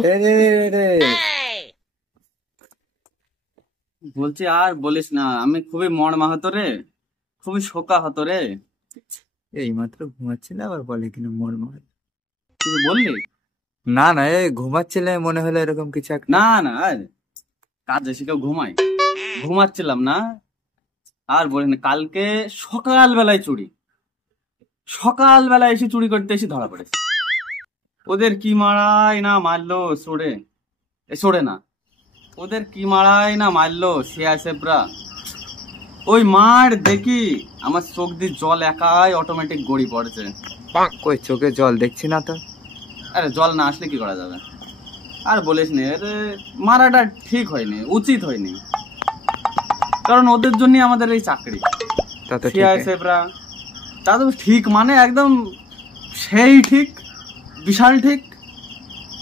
রে রে রে রে। বলছি আর বলিস না, আমি খুবই মর্মাহত রে, খুবই শোকাহত রে। এই মাত্র ঘুমাচ্ছিল আবার বলে কিনা মোর মার। কিছু বললি? না না, এই ঘুমাচ্ছিলে মনে হলো এরকম কিছু একটা। না না, আর কাজ এসে কেউ ঘুমায়? ঘুমাচ্ছিলাম না। আর বলিস না, কালকে সকালবেলায় চুরি, সকালবেলায় এসে চুরি করতে এসে ধরা পড়েছে। ওদের কি মারাই না মারলো সরে, সরে না, ওদের কি মারাই না মারলো সিআইএসএফরা। ওই মার দেখি আমার চোখ দিয়ে জল একাই অটোমেটিক গড়ি পড়ছে। কই চোখে জল দেখছি না তো। আরে জল না আসলে কি করা যাবে? আর বলিস না, এর মারাটা ঠিক হয়নি, উচিত হয়নি, কারণ ওদের জন্য আমাদের এই চাকরি। তা তো ঠিক। সিআইএসএফরা তা তো ঠিক, মানে একদম সেই ঠিক, বিশাল ঠিক।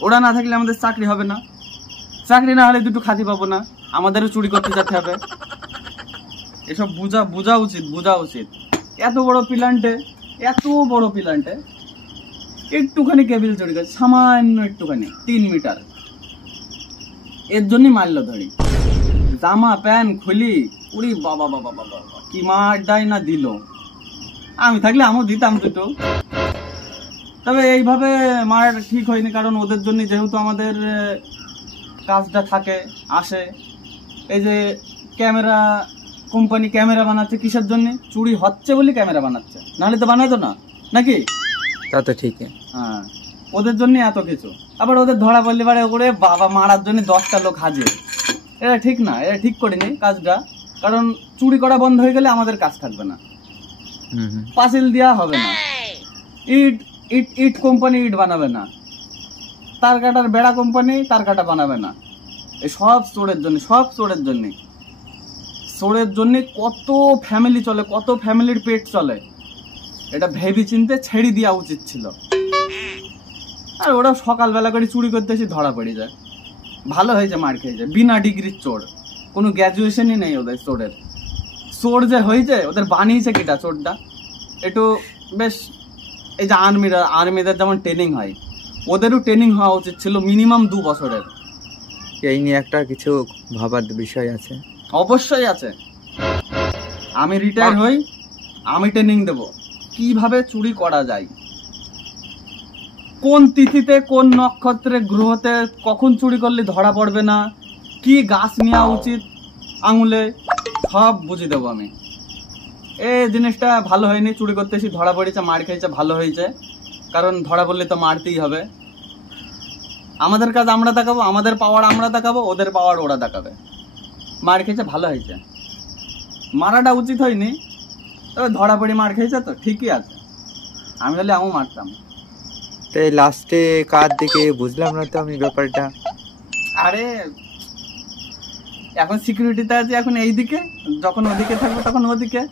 ওরা না থাকলে আমাদের চাকরি হবে না, চাকরি না হলে দুটো খাতি পাবো না, আমাদেরও চুরি করতে যেতে হবে। এসব বোঝা উচিত, বোঝা উচিত। এত বড় প্ল্যান্টে, এত বড় প্ল্যান্টে একটুখানি কেবিল চুরি করছে, সামান্য একটুখানি 3 মিটার, এর জন্যই মারলো ধরি। জামা প্যান্ট খুলি, উড়ি বাবা বাবা বাবা, কি মারটাই না দিল। আমি থাকলে আমিও দিতাম দুটো। তবে এইভাবে মারাটা ঠিক হয়নি, কারণ ওদের জন্য যেহেতু আমাদের কাজটা থাকে, আসে। এই যে ক্যামেরা কোম্পানি ক্যামেরা বানাচ্ছে কিসের জন্য? চুরি হচ্ছে বলে ক্যামেরা বানাচ্ছে, নাহলে তো বানাতো না, নাকি? তা তো ঠিক। হ্যাঁ, ওদের জন্য এত কিছু। আবার ওদের ধরা পড়লে পারে করে বাবা মারার জন্য 10টা লোক হাজির। এটা ঠিক না, এটা ঠিক করিনি কাজটা, কারণ চুরি করা বন্ধ হয়ে গেলে আমাদের কাজ থাকবে না, পাঁচিল দেওয়া হবে না, ইট ইট ইট কোম্পানি ইট বানাবে না, তার কাটার বেড়া কোম্পানি তার কাটা বানাবে না। এই সব চোরের জন্য, সব চোরের জন্য। চোরের জন্য কত ফ্যামিলি চলে, কত ফ্যামিলির পেট চলে, এটা ভেবে চিনতে ছেড়ে দেওয়া উচিত ছিল। আর ওরা সকালবেলা করে চুরি করতে এসে ধরা পড়ে যায়। ভালো হয়েছে মার খেয়েছে, বিনা ডিগ্রির চোর, কোনো গ্র্যাজুয়েশনই নেই ওদের চোরের। চোর যে হয়েছে, ওদের বানিয়েছে কিটা চোরটা একটু বেশ। এই যে আর্মিদের যেমন ট্রেনিং হয়, ওদেরও ট্রেনিং হওয়া উচিত ছিল মিনিমাম 2 বছরের। এই নিয়ে একটা কিছু ভাবার বিষয় আছে। অবশ্যই আছে। আমি রিটায়ার হই, আমি ট্রেনিং দেব কিভাবে চুরি করা যায়, কোন তিথিতে কোন নক্ষত্রে গ্রহতে কখন চুরি করলে ধরা পড়বে না, কি গাছ নেওয়া উচিত আঙুলে, সব বুঝিয়ে দেবো আমি। এই জিনিসটা ভালো হয়নি, চুরি করতে এসে ধরা পড়েছে, মার খেয়েছে, ভালো হয়েছে, কারণ ধরা পড়লে তো মারতেই হবে। আমাদের কাজ আমরা দেখাবো, আমাদের পাওয়ার আমরা দেখাবো, ওদের পাওয়ার ওরা দেখাবে। মার খেয়েছে, ভালো হয়েছে। মারাটা উচিত হয়নি, তবে ধরা পড়ে মার খেয়েছে তো ঠিকই আছে। আমি হলে আমিও মারতাম। তাই লাস্টে কার দিকে বুঝলাম না তো আমি ব্যাপারটা। আরে এখন সিকিউরিটিতে আছে, এখন এইদিকে, যখন ওদিকে থাকবে তখন ওদিকে।